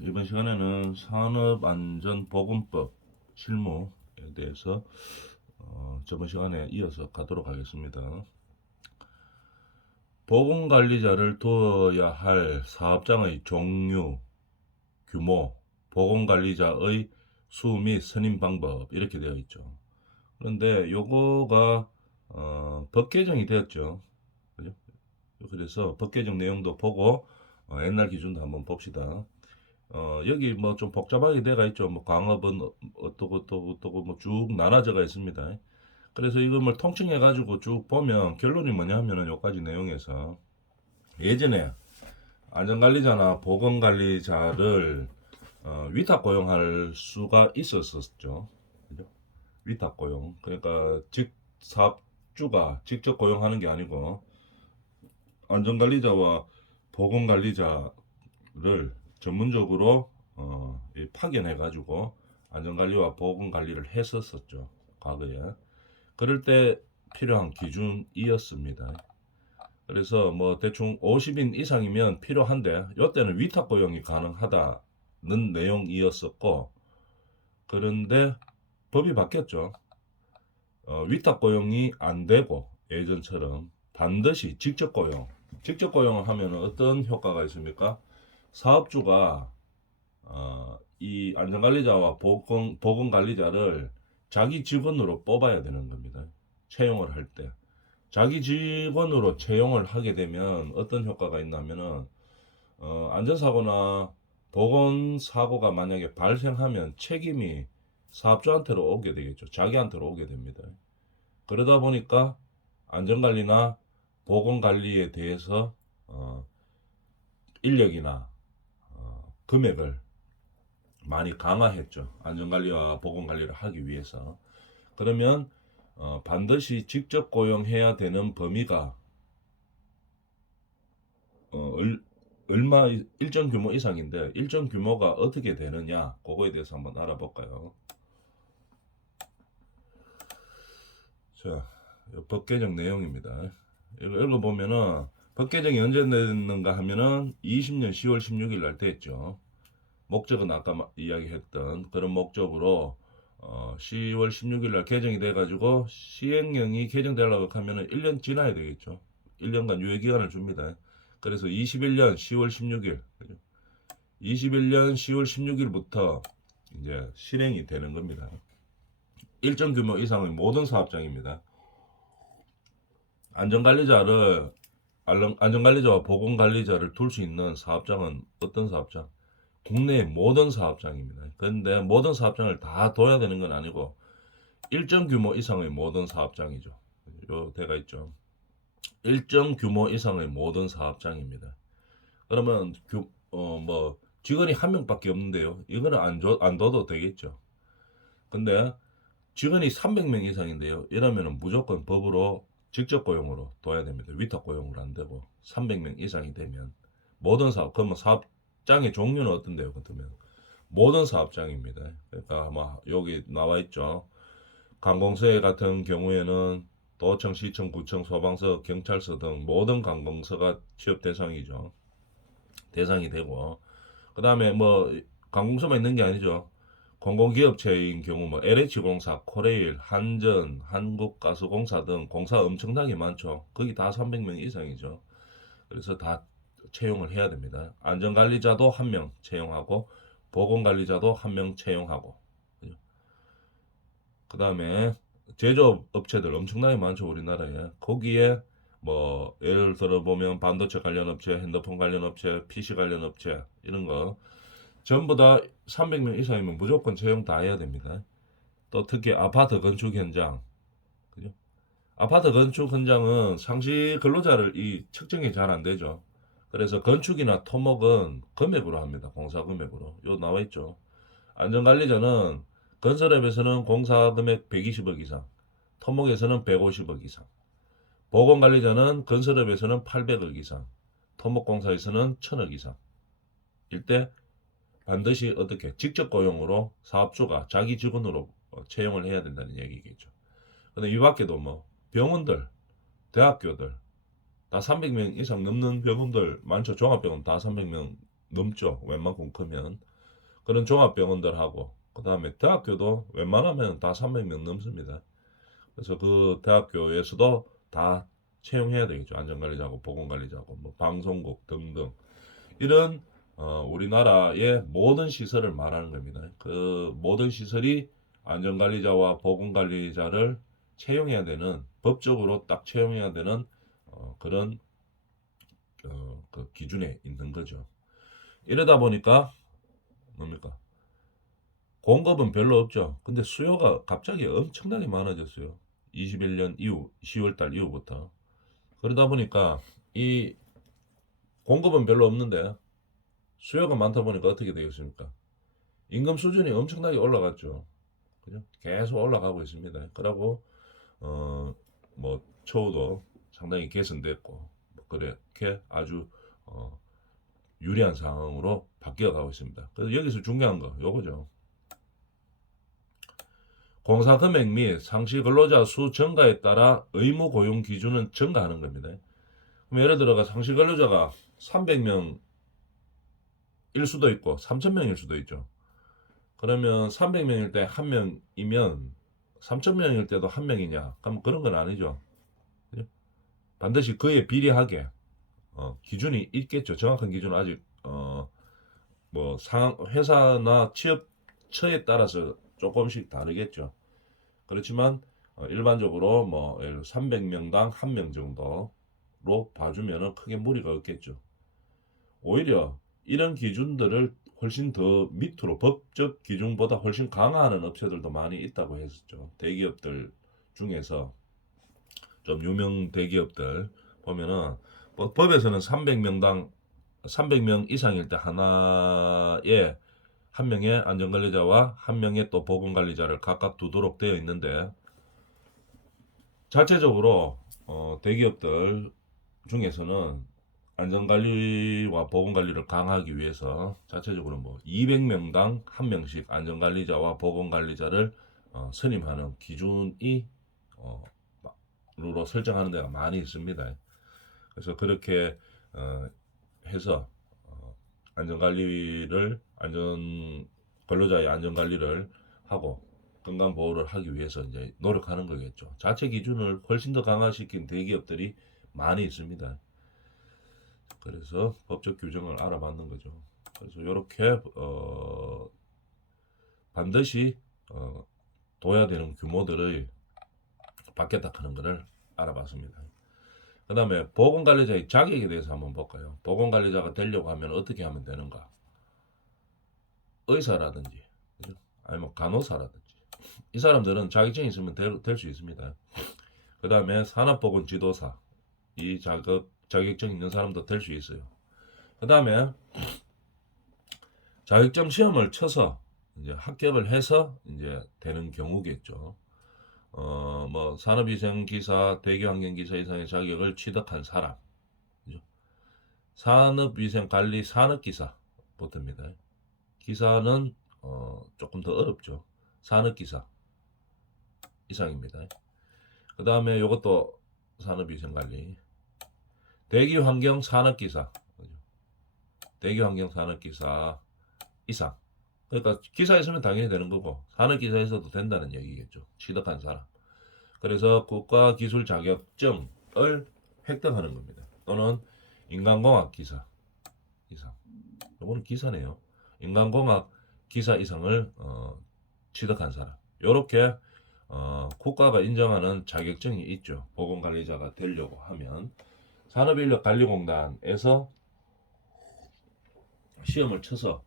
이번 시간에는 산업안전보건법 실무에 대해서 저번 시간에 이어서 가도록 하겠습니다. 보건관리자를 두어야 할 사업장의 종류, 규모, 보건관리자의 수 및 선임 방법 이렇게 되어 있죠. 그런데 요거가 법 개정이 되었죠. 그죠? 그래서 법 개정 내용도 보고 옛날 기준도 한번 봅시다. 여기 뭐 좀 복잡하게 돼가 있죠. 뭐 광업은 어떠고 뭐 쭉 나눠져가 있습니다. 그래서 이걸 뭐 통칭해 가지고 쭉 보면 결론이 뭐냐 하면은 요까지 내용에서 예전에 안전관리자나 보건관리자를 위탁 고용할 수가 있었었죠. 그죠? 위탁 고용. 그러니까 사업주가 직접 고용하는 게 아니고 안전관리자와 보건관리자를 전문적으로 파견해 가지고 안전관리와 보건관리를 했었었죠. 과거에. 그럴 때 필요한 기준이었습니다. 그래서 뭐 대충 50인 이상이면 필요한데 이때는 위탁 고용이 가능하다는 내용이었었고, 그런데 법이 바뀌었죠. 위탁 고용이 안 되고 예전처럼 반드시 직접 고용. 직접 고용을 하면 어떤 효과가 있습니까? 사업주가 이 안전관리자와 보건관리자를 자기 직원으로 뽑아야 되는 겁니다. 채용을 할 때. 자기 직원으로 채용을 하게 되면 어떤 효과가 있냐면은 안전사고나 보건사고가 만약에 발생하면 책임이 사업주한테로 오게 되겠죠. 자기한테로 오게 됩니다. 그러다 보니까 안전관리나 보건관리에 대해서 인력이나 금액을 많이 강화했죠. 안전관리와 보건관리를 하기 위해서. 그러면 반드시 직접 고용해야 되는 범위가 얼마 일정 규모 이상인데 일정 규모가 어떻게 되느냐 그거에 대해서 한번 알아볼까요? 자, 법 개정 내용입니다. 이거 읽어보면은 법 개정이 언제 됐는가 하면은 20년 10월 16일 날 됐죠. 목적은 아까 이야기했던 그런 목적으로 10월 16일 날 개정이 돼가지고 시행령이 개정되려고 하면은 1년 지나야 되겠죠. 1년간 유예기간을 줍니다. 그래서 21년 10월 16일, 21년 10월 16일부터 이제 실행이 되는 겁니다. 일정 규모 이상의 모든 사업장입니다. 안전관리자를 안전관리자와 보건관리자를 둘 수 있는 사업장은 어떤 사업장? 국내의 모든 사업장입니다. 그런데 모든 사업장을 다 둬야 되는 건 아니고 일정 규모 이상의 모든 사업장이죠. 요 대가 있죠. 일정 규모 이상의 모든 사업장입니다. 그러면 뭐 직원이 한 명밖에 없는데요. 이거는 안 둬도 되겠죠. 근데 직원이 300명 이상인데요. 이러면은 무조건 법으로 직접 고용으로 둬야 됩니다. 위탁 고용으로 안 되고 300명 이상이 되면 모든 사업, 그러면 사업장의 종류는 어떤데요? 그렇다면 모든 사업장입니다. 그러니까 아마 여기 나와 있죠. 관공서 같은 경우에는 도청, 시청, 구청, 소방서, 경찰서 등 모든 관공서가 취업 대상이죠. 대상이 되고, 그 다음에 뭐 관공서만 있는 게 아니죠. 공공기업체인 경우 뭐 LH공사, 코레일, 한전, 한국가스공사 등 공사 엄청나게 많죠. 거기 다 300명 이상이죠. 그래서 다 채용을 해야 됩니다. 안전관리자도 한 명 채용하고 보건관리자도 한 명 채용하고, 그 다음에 제조업체들 엄청나게 많죠, 우리나라에. 거기에 뭐 예를 들어 보면 반도체 관련 업체, 핸드폰 관련 업체, PC 관련 업체 이런 거 전부 다 300명 이상이면 무조건 채용 다 해야 됩니다. 또 특히 아파트 건축 현장, 그죠? 아파트 건축 현장은 상시 근로자를 이 측정이 잘 안 되죠. 그래서 건축이나 토목은 금액으로 합니다. 공사 금액으로. 요 나와 있죠. 안전관리자는 건설업에서는 공사 금액 120억 이상, 토목에서는 150억 이상, 보건관리자는 건설업에서는 800억 이상, 토목공사에서는 1000억 이상. 일때 반드시 어떻게 직접 고용으로 사업주가 자기 직원으로 채용을 해야 된다는 얘기겠죠. 근데 이 밖에도 뭐 병원들, 대학교들 다 300명 이상 넘는 병원들 많죠. 종합병원 다 300명 넘죠. 웬만큼 크면. 그런 종합병원들하고 그다음에 대학교도 웬만하면 다 300명 넘습니다. 그래서 그 대학교에서도 다 채용해야 되겠죠. 안전관리자고 보건관리자고 뭐 방송국 등등 이런 우리나라의 모든 시설을 말하는 겁니다. 그 모든 시설이 안전관리자와 보건관리자를 채용해야 되는 법적으로 딱 채용해야 되는 그런 그 기준에 있는 거죠. 이러다 보니까 뭡니까? 공급은 별로 없죠. 근데 수요가 갑자기 엄청나게 많아졌어요. 21년 이후 10월 달 이후부터. 그러다 보니까 이 공급은 별로 없는데 수요가 많다 보니까 어떻게 되겠습니까? 임금 수준이 엄청나게 올라갔죠. 그죠? 계속 올라가고 있습니다. 그러고 뭐 처우도 상당히 개선됐고 뭐 그렇게 아주 어, 유리한 상황으로 바뀌어 가고 있습니다. 그래서 여기서 중요한 거 요거죠. 공사 금액 및 상시 근로자 수 증가에 따라 의무 고용 기준은 증가하는 겁니다. 그럼 예를 들어가 상시 근로자가 300명일 수도 있고 3,000명일 수도 있죠. 그러면 300명일 때 한 명이면 3,000명일 때도 한 명이냐? 그럼 그런 건 아니죠. 그죠? 반드시 그에 비례하게 기준이 있겠죠. 정확한 기준은 아직 뭐 회사나 취업처에 따라서 조금씩 다르겠죠. 그렇지만 일반적으로 뭐 300명당 한 명 정도로 봐주면 크게 무리가 없겠죠. 오히려 이런 기준들을 훨씬 더 밑으로 법적 기준보다 훨씬 강화하는 업체들도 많이 있다고 했었죠. 대기업들 중에서 좀 유명 대기업들 보면은 법에서는 300명 이상일 때 하나에 한 명의 안전관리자와 한 명의 또 보건관리자를 각각 두도록 되어 있는데 자체적으로 대기업들 중에서는 안전관리와 보건관리를 강화하기 위해서 자체적으로 뭐 200명당 한 명씩 안전관리자와 보건관리자를 선임하는 기준이 로 설정하는 데가 많이 있습니다. 그래서 그렇게 해서 근로자의 안전관리를 하고 건강 보호를 하기 위해서 이제 노력하는 거겠죠. 자체 기준을 훨씬 더 강화시킨 대기업들이 많이 있습니다. 그래서 법적 규정을 알아봤는 거죠. 그래서 이렇게 반드시 둬야 되는 규모들의 받겠다 하는 것을 알아봤습니다. 그 다음에 보건관리자의 자격에 대해서 한번 볼까요? 보건관리자가 되려고 하면 어떻게 하면 되는가? 의사라든지, 그죠? 아니면 간호사라든지. 이 사람들은 자격증이 있으면 될 수 있습니다. 그 다음에 산업보건지도사. 이 자격증 있는 사람도 될 수 있어요. 그 다음에 자격증 시험을 쳐서 이제 합격을 해서 이제 되는 경우겠죠. 뭐 산업위생기사, 대기환경기사 이상의 자격을 취득한 사람, 그죠? 산업위생관리 산업기사 붙습니다. 기사는 조금 더 어렵죠. 산업기사 이상입니다. 그 다음에 이것도 산업위생관리, 대기환경 산업기사, 그죠? 대기환경 산업기사 이상. 그러니까 기사 있으면 당연히 되는 거고 산업기사에서도 된다는 얘기겠죠. 취득한 사람. 그래서 국가기술 자격증을 획득하는 겁니다. 또는 인간공학 기사 이상. 이거는 기사네요. 인간공학 기사 이상을 취득한 사람. 이렇게 국가가 인정하는 자격증이 있죠. 보건관리자가 되려고 하면 산업인력관리공단에서 시험을 쳐서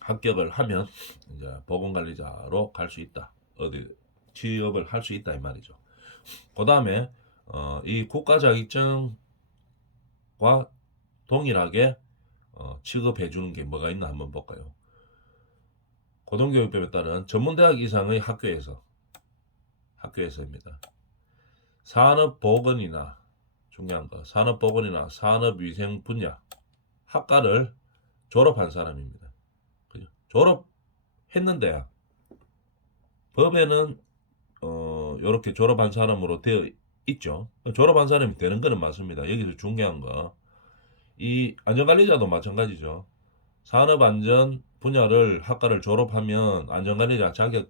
합격을 하면 이제 보건관리자로 갈 수 있다. 어디 취업을 할 수 있다 이 말이죠. 그 다음에 이 국가 자격증과 동일하게 취급해 주는 게 뭐가 있나 한번 볼까요? 고등교육법에 따른 전문대학 이상의 학교에서입니다. 산업보건이나 중요한 거 산업보건이나 산업위생 분야 학과를 졸업한 사람입니다. 그죠? 졸업했는데 법에는 이렇게 졸업한 사람으로 되어 있죠. 졸업한 사람이 되는 거는 맞습니다. 여기서 중요한 거 이 안전관리자도 마찬가지죠. 산업안전 분야를 학과를 졸업하면 안전관리자 자격증이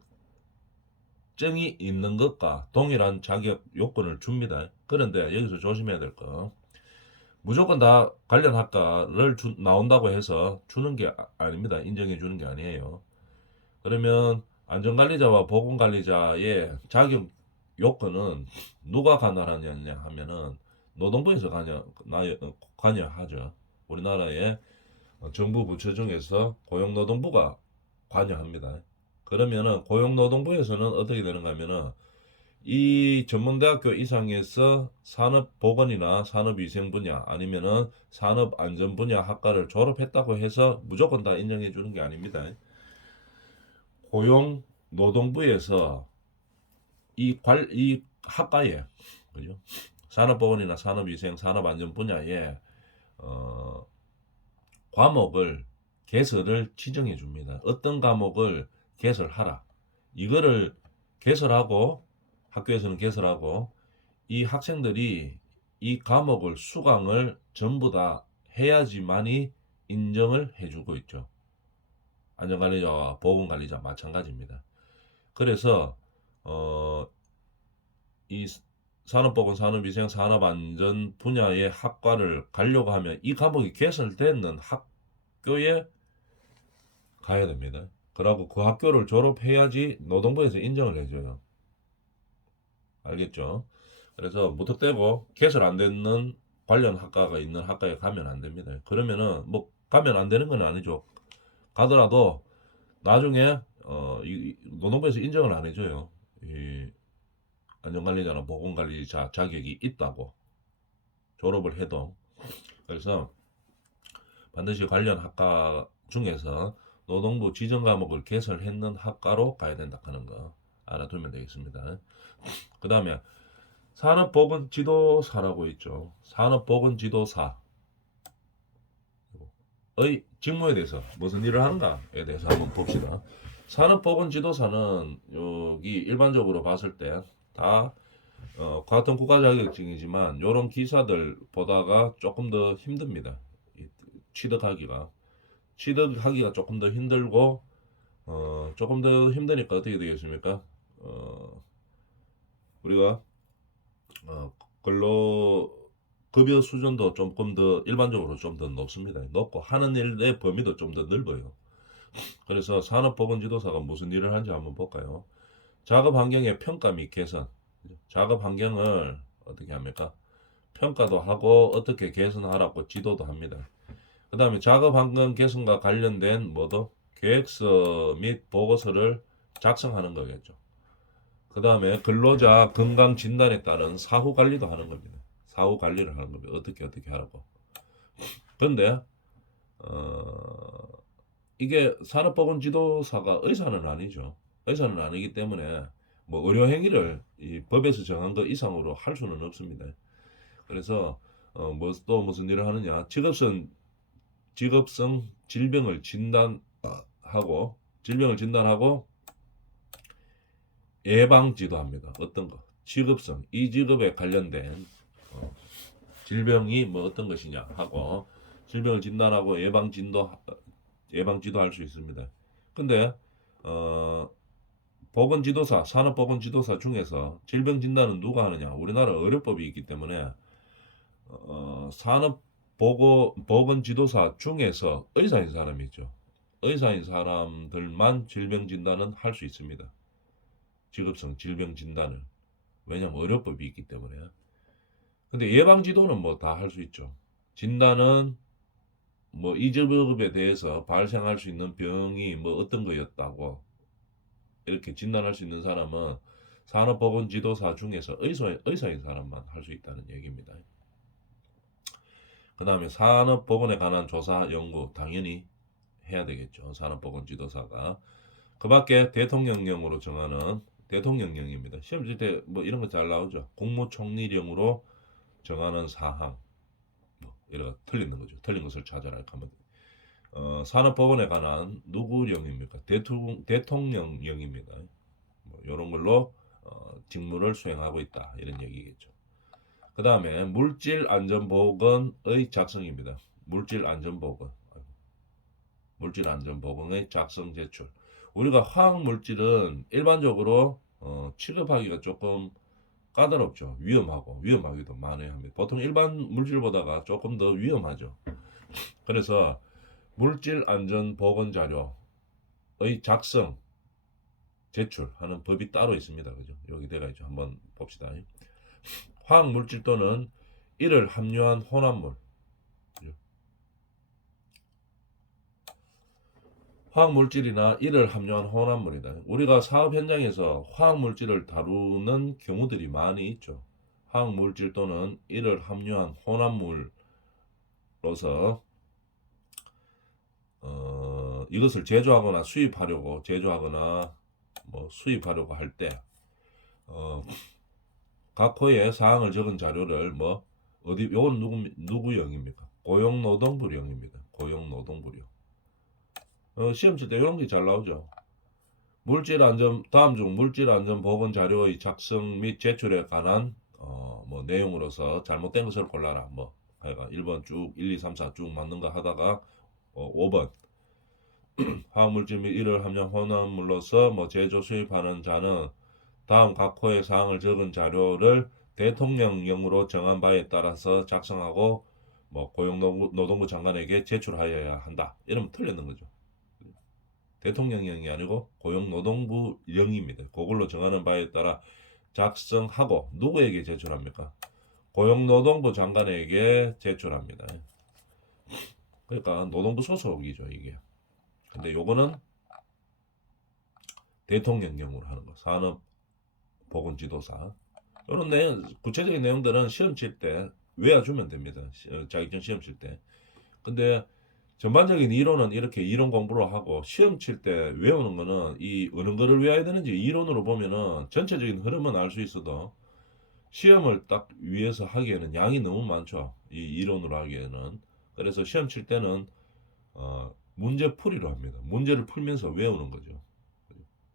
있는 것과 동일한 자격 요건을 줍니다. 그런데 여기서 조심해야 될 거, 무조건 다 관련 학과를 나온다고 해서 주는 게 아닙니다. 인정해 주는 게 아니에요. 그러면 안전관리자와 보건관리자의 자격 요건은 누가 관할하느냐 하면은 노동부에서 관여하죠. 우리나라의 정부 부처 중에서 고용노동부가 관여합니다. 그러면은 고용노동부에서는 어떻게 되는가 하면은 이 전문대학교 이상에서 산업보건이나 산업위생 분야 아니면은 산업안전 분야 학과를 졸업했다고 해서 무조건 다 인정해 주는 게 아닙니다. 고용노동부에서 이 학과에, 그죠? 산업보건이나 산업위생, 산업안전 분야에 어, 과목을 개설을 지정해 줍니다. 어떤 과목을 개설하라. 이거를 개설하고, 학교에서는 개설하고, 이 학생들이 이 과목을 수강을 전부 다 해야지만이 인정을 해주고 있죠. 안전관리자와 보건관리자 마찬가지입니다. 그래서 어, 이 산업보건, 산업위생, 산업안전 분야의 학과를 가려고 하면 이 과목이 개설되는 학교에 가야 됩니다. 그러고 그 학교를 졸업해야지 노동부에서 인정을 해줘요. 알겠죠? 그래서 무턱대고 개설 안 되는 관련 학과가 있는 학과에 가면 안 됩니다. 그러면은 뭐 가면 안 되는 건 아니죠. 가더라도 나중에 노동부에서 인정을 안 해줘요. 이 안전관리자나 보건관리자 자격이 있다고 졸업을 해도. 그래서 반드시 관련 학과 중에서 노동부 지정 과목을 개설했는 학과로 가야 된다 하는 거 알아두면 되겠습니다. 그 다음에 산업보건지도사라고 있죠. 산업보건지도사의 직무에 대해서 무슨 일을 하는가에 대해서 한번 봅시다. 산업보건지도사는 여기 일반적으로 봤을 때 다 같은 국가 자격증이지만 이런 기사들 보다가 조금 더 힘듭니다. 취득하기가 조금 더 힘들고 조금 더 힘드니까 어떻게 되겠습니까? 우리가 근로 급여 수준도 조금 더 일반적으로 좀 더 높습니다. 높고 하는 일의 범위도 좀 더 넓어요. 그래서 산업보건지도사가 무슨 일을 하는지 한번 볼까요? 작업 환경의 평가 및 개선. 작업 환경을 어떻게 합니까? 평가도 하고 어떻게 개선하라고 지도도 합니다. 그 다음에 작업 환경 개선과 관련된 뭐도 계획서 및 보고서를 작성하는 거겠죠. 그 다음에 근로자 건강 진단에 따른 사후 관리도 하는 겁니다. 사후 관리를 하는 겁니다. 어떻게 하라고. 그런데 이게 산업보건 지도사가 의사는 아니죠. 의사는 아니기 때문에 뭐 의료 행위를 이 법에서 정한 것 이상으로 할 수는 없습니다. 그래서 또 무슨 일을 하느냐? 직업성 질병을 진단하고 예방지도 합니다. 어떤 거? 직업성, 이 직업에 관련된 질병이 뭐 어떤 것이냐 하고 질병을 진단하고 예방지도 할 수 있습니다. 근데 산업보건지도사 중에서 질병 진단은 누가 하느냐? 우리나라 의료법이 있기 때문에 산업보건지도사 중에서 의사인 사람이 있죠. 의사인 사람들만 질병 진단은 할 수 있습니다. 직업성 질병 진단을. 왜냐면 의료법이 있기 때문에. 근데 예방지도는 뭐 다 할 수 있죠. 진단은 뭐 이 직업에 대해서 발생할 수 있는 병이 뭐 어떤 거였다고 이렇게 진단할 수 있는 사람은 산업보건지도사 중에서 의사인 사람만 할 수 있다는 얘기입니다. 그 다음에 산업보건에 관한 조사 연구 당연히 해야 되겠죠. 산업보건지도사가. 그 밖에 대통령령으로 정하는 대통령령입니다. 시험 칠 때 뭐 이런 거 잘 나오죠. 국무총리령으로 정하는 사항. 뭐 이런 거 틀리는 거죠. 틀린 것을 찾아라 하면 산업보건에 관한 누구령입니까? 대통령령입니다. 뭐 이런 걸로 직무를 수행하고 있다 이런 얘기겠죠. 그 다음에 물질안전보건의 작성입니다. 물질안전보건, 물질안전보건의 작성 제출. 우리가 화학물질은 일반적으로 취급하기가 조금 까다롭죠. 위험하기도 많이 합니다. 보통 일반 물질보다가 조금 더 위험하죠. 그래서 물질안전보건자료의 작성, 제출하는 법이 따로 있습니다. 그죠? 여기 내가 있죠. 한번 봅시다. 화학물질 또는 이를 함유한 혼합물. 화학물질이나 이를 함유한 혼합물이다. 우리가 사업 현장에서 화학물질을 다루는 경우들이 많이 있죠. 화학물질 또는 이를 함유한 혼합물로서 이것을 제조하거나 수입하려고 할 때 각 호의 사항을 적은 자료를 요건 누구형입니까? 고용노동부령입니다. 고용노동부령. 시험 칠 때 이런 게 잘 나오죠. 다음 중 물질안전보건 자료의 작성 및 제출에 관한 내용으로서 잘못된 것을 골라라. 하여간 1번 쭉 1, 2, 3, 4 쭉 맞는 거 하다가 5번 화학물질 및 이를 함유한 혼합물로서 제조 수입하는 자는 다음 각 호의 사항을 적은 자료를 대통령령으로 정한 바에 따라서 작성하고 고용노동부 장관에게 제출하여야 한다. 이러면 틀렸는 거죠. 대통령령이 아니고 고용노동부령입니다. 그걸로 정하는 바에 따라 작성하고 누구에게 제출합니까? 고용노동부 장관에게 제출합니다. 그러니까 노동부 소속이죠, 이게. 근데 요거는 대통령령으로 하는 거. 산업보건지도사. 이런 구체적인 내용들은 시험 칠 때 외워주면 됩니다. 자격증 시험 칠 때. 근데 전반적인 이론은 이렇게 이론 공부를 하고 시험 칠 때 외우는 거는 이 어느 거를 외워야 되는지 이론으로 보면은 전체적인 흐름은 알 수 있어도 시험을 딱 위해서 하기에는 양이 너무 많죠. 이 이론으로 하기에는. 그래서 시험 칠 때는 문제풀이로 합니다. 문제를 풀면서 외우는 거죠.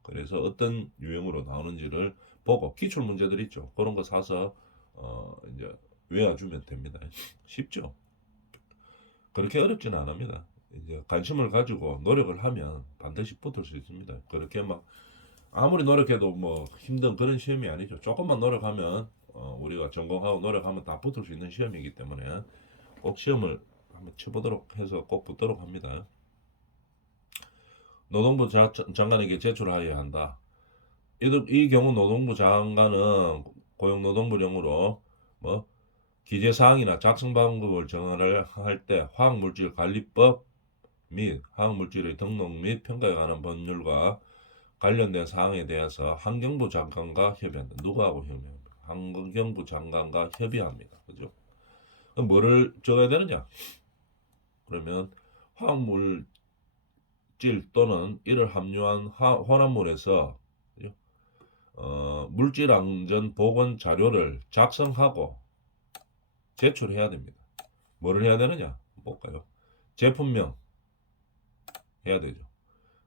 그래서 어떤 유형으로 나오는지를 보고 기출 문제들 있죠. 그런 거 사서 이제 외워주면 됩니다. 쉽죠. 그렇게 어렵지는 않습니다. 이제 관심을 가지고 노력을 하면 반드시 붙을 수 있습니다. 그렇게 아무리 노력해도 힘든 그런 시험이 아니죠. 조금만 노력하면 우리가 전공하고 노력하면 다 붙을 수 있는 시험이기 때문에 꼭 시험을 한번 쳐보도록 해서 꼭 붙도록 합니다. 노동부 장관에게 제출하여야 한다. 이 경우 노동부 장관은 고용노동부령으로 기재사항이나 작성 방법을 정할 때 화학물질관리법 및 화학물질의 등록 및 평가에 관한 법률과 관련된 사항에 대해서 환경부 장관과 협의한다. 누구하고 협의합니까? 환경부 장관과 협의합니다. 그죠? 그럼 뭐를 적어야 되느냐? 그러면 화학물질 또는 이를 함유한 혼합물에서 물질안전보건 자료를 작성하고 제출해야 됩니다. 뭐를 해야 되느냐? 볼까요? 제품명 해야 되죠.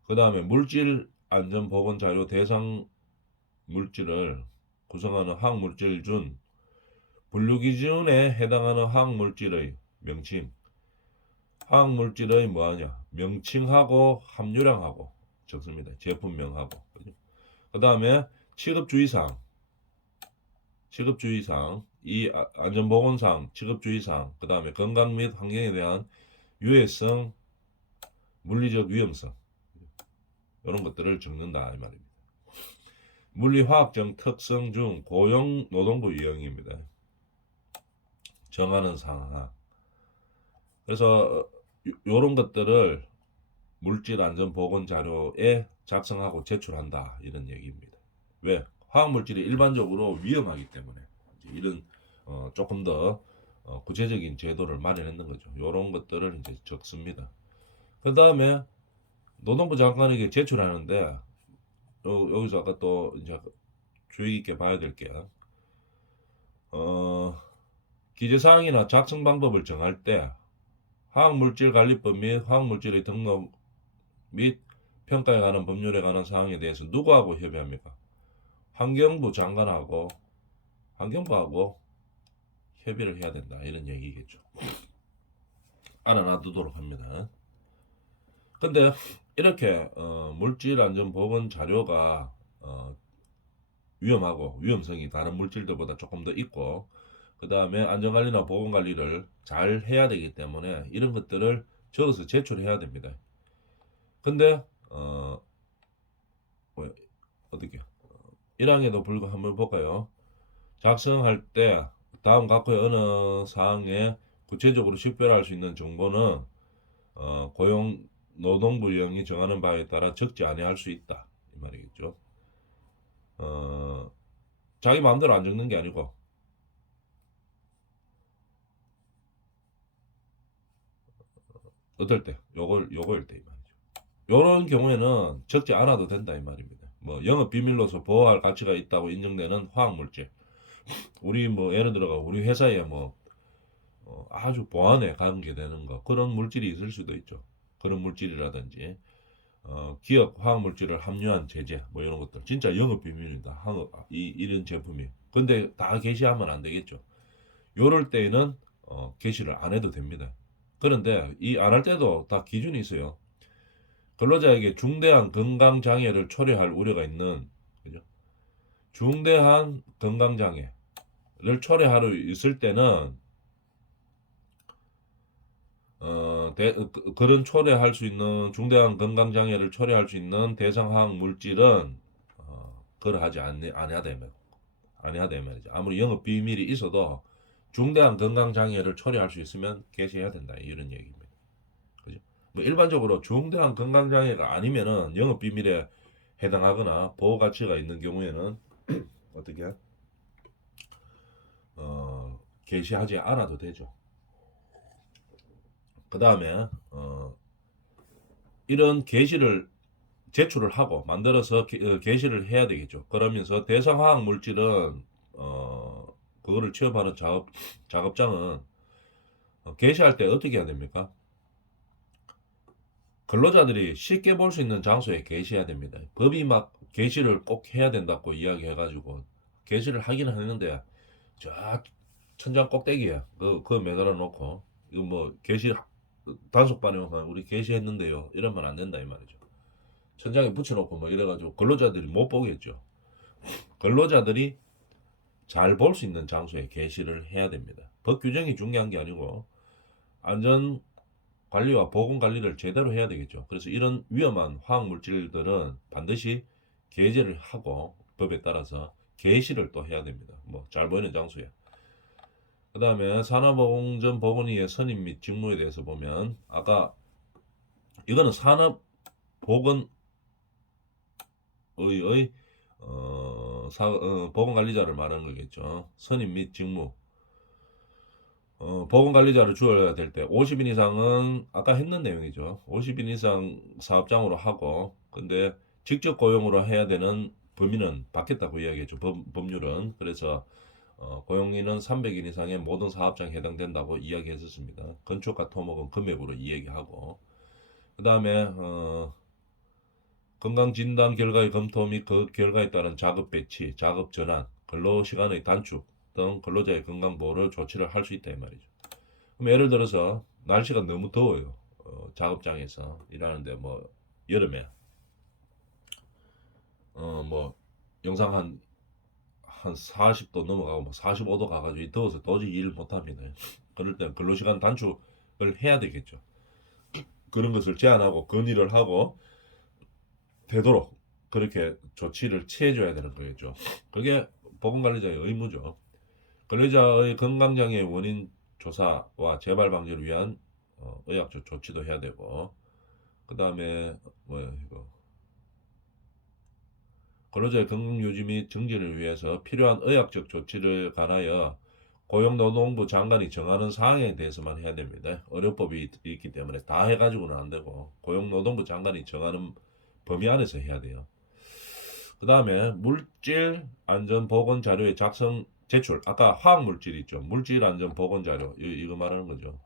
그 다음에 물질안전보건자료 대상 물질을 구성하는 화학물질 중 분류기준에 해당하는 화학물질의 명칭, 화학물질의 명칭하고 함유량하고 적습니다. 제품명하고. 그 다음에 취급주의사항, 이 안전보건사항, 취급주의사항, 그 다음에 건강 및 환경에 대한 유해성, 물리적 위험성, 이런 것들을 적는다 이 말입니다. 물리화학적 특성 중 고용노동부 유형입니다. 정하는 상황. 그래서 이런 것들을 물질안전보건자료에 작성하고 제출한다 이런 얘기입니다. 왜? 화학물질이 일반적으로 위험하기 때문에 이런 조금 더 구체적인 제도를 마련했는 거죠. 이런 것들을 이제 적습니다. 그 다음에 노동부 장관에게 제출하는데 여기서 아까 또 이제 주의 깊게 봐야 될 게 기재사항이나 작성 방법을 정할 때 화학물질관리법 및 화학물질의 등록 및 평가에 관한 법률에 관한 사항에 대해서 누구하고 협의합니까? 환경부하고 협의를 해야 된다 이런 얘기겠죠. 알아놔두도록 합니다. 근데 이렇게 물질 안전 보건 자료가 위험하고 위험성이 다른 물질들보다 조금 더 있고, 그 다음에 안전관리나 보건관리를 잘 해야 되기 때문에 이런 것들을 적어서 제출해야 됩니다. 근데 뭐, 어떻게 1항에도 불구하고 한번 볼까요? 작성할 때 다음 각호의 어느 사항에 구체적으로 식별할 수 있는 정보는 고용 노동부령이 정하는 바에 따라 적지 아니할 수 있다 이 말이겠죠. 자기 마음대로 안 적는 게 아니고 어떨 때 요거일 때 이 말이죠. 요런 경우에는 적지 않아도 된다 이 말입니다. 뭐 영업 비밀로서 보호할 가치가 있다고 인정되는 화학물질, 우리 뭐 예를 들어가 우리 회사에 뭐 아주 보안에 관계되는 거 그런 물질이 있을 수도 있죠. 그런 물질이라든지 기업 화학물질을 함유한 제재 뭐 이런 것들 진짜 영업 비밀이다. 이런 제품이. 근데 다 게시하면 안 되겠죠. 요럴 때에는 게시를 안 해도 됩니다. 그런데 이 안 할 때도 다 기준이 있어요. 근로자에게 중대한 건강 장애를 초래할 우려가 있는, 그죠? 중대한 건강 장애를 초래하러 있을 때는 그런 초래할 수 있는 중대한 건강 장애를 초래할 수 있는 대상 화학 물질은 그걸 하지 않아야 되면 안 해야 되면 말이죠. 아무리 영업 비밀이 있어도 중대한 건강 장애를 초래할 수 있으면 게시해야 된다 이런 얘기입니다. 그죠? 뭐 일반적으로 중대한 건강 장애가 아니면은 영업 비밀에 해당하거나 보호 가치가 있는 경우에는 어떻게 게시하지 않아도 되죠. 그 다음에 이런 게시를 제출을 하고 만들어서 게시를 해야 되겠죠. 그러면서 대상 화학 물질은 그거를 취업하는 작업장은 게시할 때 어떻게 해야 됩니까? 근로자들이 쉽게 볼 수 있는 장소에 게시해야 됩니다. 법이 막 게시를 꼭 해야 된다고 이야기해가지고 게시를 하기는 하는데 저 천장 꼭대기에 그거 매달아 놓고 이거 뭐 게시 단속반에 우리 게시했는데요 이러면 안 된다 이 말이죠. 천장에 붙여놓고 뭐 이래가지고 근로자들이 못 보겠죠. 근로자들이 잘 볼 수 있는 장소에 게시를 해야 됩니다. 법 규정이 중요한 게 아니고 안전 관리와 보건 관리를 제대로 해야 되겠죠. 그래서 이런 위험한 화학 물질들은 반드시 게재를 하고 법에 따라서 게시를 또 해야 됩니다. 뭐 잘 보이는 장소에. 그 다음에 산업보건전보건위의 선임 및 직무에 대해서 보면 아까 이거는 산업보건의의 보건관리자를 말하는 거겠죠. 선임 및 직무. 보건관리자를 주어야 될 때 50인 이상은 아까 했는 내용이죠. 50인 이상 사업장으로 하고 근데 직접 고용으로 해야 되는 범위는 받겠다고 이야기했죠. 법률은. 그래서 고용인은 300인 이상의 모든 사업장에 해당된다고 이야기했었습니다. 건축과 토목은 금액으로 이야기하고 그 다음에 건강진단 결과의 검토 및 그 결과에 따른 작업 배치, 작업 전환, 근로시간의 단축 등 근로자의 건강보호를 조치를 할 수 있다 이 말이죠. 그럼 예를 들어서 날씨가 너무 더워요. 작업장에서 일하는데 뭐 여름에 뭐 영상 한 40도 넘어가고 뭐 45도 가가지고 더워서 도저히 일 못합니다. 그럴 때 근로시간 단축을 해야 되겠죠. 그런 것을 제한하고 건의를 하고 되도록 그렇게 조치를 취해줘야 되는 거겠죠. 그게 보건관리자의 의무죠. 근로자의 건강장애 원인 조사와 재발 방지를 위한 의학적 조치도 해야 되고 그 다음에 뭐야 이거 근로자의 건강 유지 및 증진을 위해서 필요한 의학적 조치를 관하여 고용노동부 장관이 정하는 사항에 대해서만 해야 됩니다. 의료법이 있기 때문에 다 해가지고는 안 되고 고용노동부 장관이 정하는 범위 안에서 해야 돼요. 그 다음에 물질 안전 보건 자료의 작성 제출. 아까 화학 물질 있죠. 물질 안전 보건 자료 이거 말하는 거죠.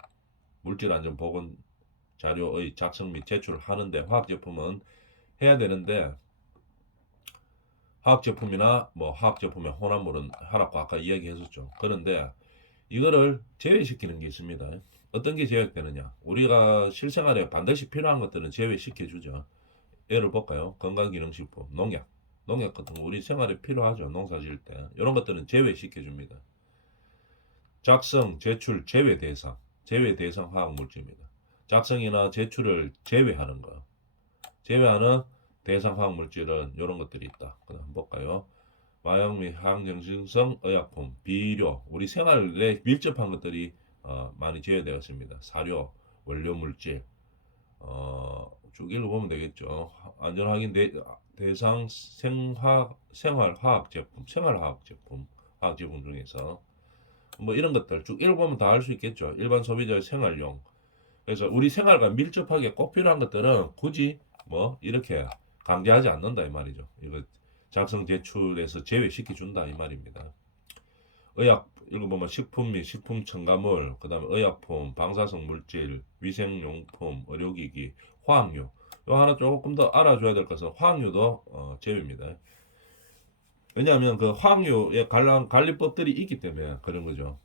물질 안전 보건 자료의 작성 및 제출을 하는데 화학 제품은 해야 되는데 화학 제품이나 뭐 화학 제품의 혼합물은 하라고 아까 이야기했었죠. 그런데 이거를 제외시키는 게 있습니다. 어떤 게 제외되느냐? 우리가 실생활에 반드시 필요한 것들은 제외시켜 주죠. 예를 볼까요? 건강기능식품, 농약 같은 거 우리 생활에 필요하죠. 농사 지을 때. 이런 것들은 제외시켜 줍니다. 작성, 제출, 제외 대상 화학물질입니다. 작성이나 제출을 제외하는 거. 제외하는 대상 화학물질은 이런 것들이 있다. 그다음 한번 볼까요? 마약 및 항정신성 의약품, 비료, 우리 생활에 밀접한 것들이 많이 제외되어 있습니다. 사료, 원료 물질, 쭉 읽어보면 되겠죠. 안전 확인 대상 생활화학 제품, 화학 제품 중에서 뭐 이런 것들 쭉 읽어보면 다 알 수 있겠죠. 일반 소비자의 생활용. 그래서 우리 생활과 밀접하게 꼭 필요한 것들은 굳이 뭐 이렇게 강제하지 않는다 이 말이죠. 이거 작성 제출에서 제외시켜 준다 이 말입니다. 의약 읽어보면 식품 및 식품 첨가물, 그다음에 의약품, 방사성 물질, 위생용품, 의료기기, 화학류. 요 하나 조금 더 알아줘야 될 것은 화학류도 제외입니다. 왜냐하면 그 화학류에 관련 관리법들이 있기 때문에 그런 거죠.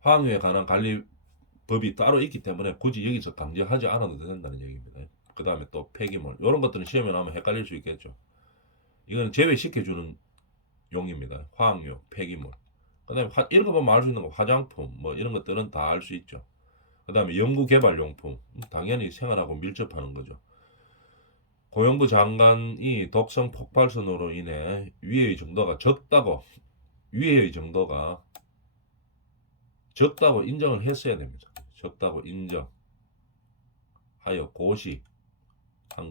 화학류에 관한 관리법이 따로 있기 때문에 굳이 여기서 강제하지 않아도 된다는 얘기입니다. 그 다음에 또 폐기물 이런 것들은 시험에 나오면 헷갈릴 수 있겠죠. 이거는 제외시켜주는 용입니다. 화학류, 폐기물. 그 다음에 읽어보면 알 수 있는 거 화장품 뭐 이런 것들은 다 알 수 있죠. 그 다음에 연구개발용품 당연히 생활하고 밀접하는 거죠. 고용부 장관이 독성 폭발선으로 인해 위해의 정도가 적다고 인정을 했어야 됩니다. 적다고 인정하여 고시한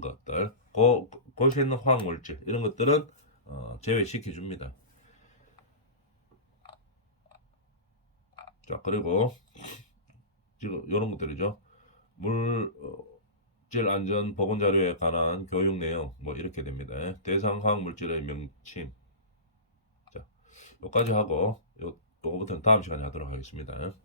것들, 고시했는 화학물질 이런 것들은 제외시켜 줍니다. 자, 그리고 지금 이런 것들이죠. 물질 안전 보건 자료에 관한 교육 내용 뭐 이렇게 됩니다. 대상 화학물질의 명칭. 자, 여기까지 하고 요거부터는 다음 시간에 하도록 하겠습니다.